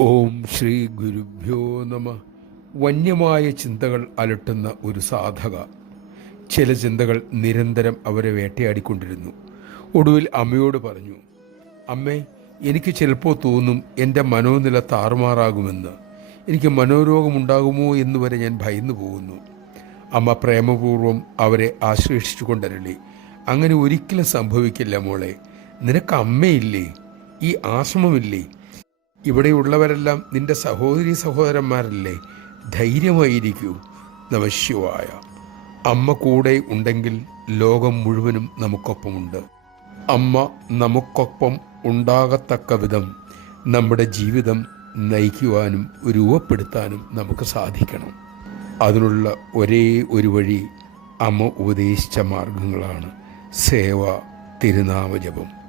ഓം ശ്രീ ഗുരുഭ്യോ നമ. വന്യമായ ചിന്തകൾ അലട്ടുന്ന ഒരു സാധക. ചില ചിന്തകൾ നിരന്തരം അവരെ വേട്ടയാടിക്കൊണ്ടിരുന്നു. ഒടുവിൽ അമ്മയോട് പറഞ്ഞു, അമ്മേ, എനിക്ക് ചിലപ്പോൾ തോന്നും എൻ്റെ മനോനില താറുമാറാകുമെന്ന്. എനിക്ക് മനോരോഗമുണ്ടാകുമോ എന്ന് വരെ ഞാൻ ഭയന്നു പോകുന്നു. അമ്മ പ്രേമപൂർവ്വം അവരെ ആശ്ലേഷിച്ചു കൊണ്ടരളി, അങ്ങനെ ഒരിക്കലും സംഭവിക്കില്ല മോളെ. നിനക്ക് അമ്മയില്ലേ? ഈ ആശ്രമമില്ലേ? ഇവിടെയുള്ളവരെല്ലാം നിന്റെ സഹോദരി സഹോദരന്മാരല്ലേ? ധൈര്യമായിരിക്കൂ. നമഃശിവായ. അമ്മ കൂടെ ഉണ്ടെങ്കിൽ ലോകം മുഴുവനും നമുക്കൊപ്പമുണ്ട്. അമ്മ നമുക്കൊപ്പം ഉണ്ടാകത്തക്ക വിധം നമ്മുടെ ജീവിതം നയിക്കുവാനും രൂപപ്പെടുത്താനും നമുക്ക് സാധിക്കണം. അതിനുള്ള ഒരേ ഒരു വഴി അമ്മ ഉപദേശിച്ച മാർഗങ്ങളാണ് സേവ, തിരുനാമജപം.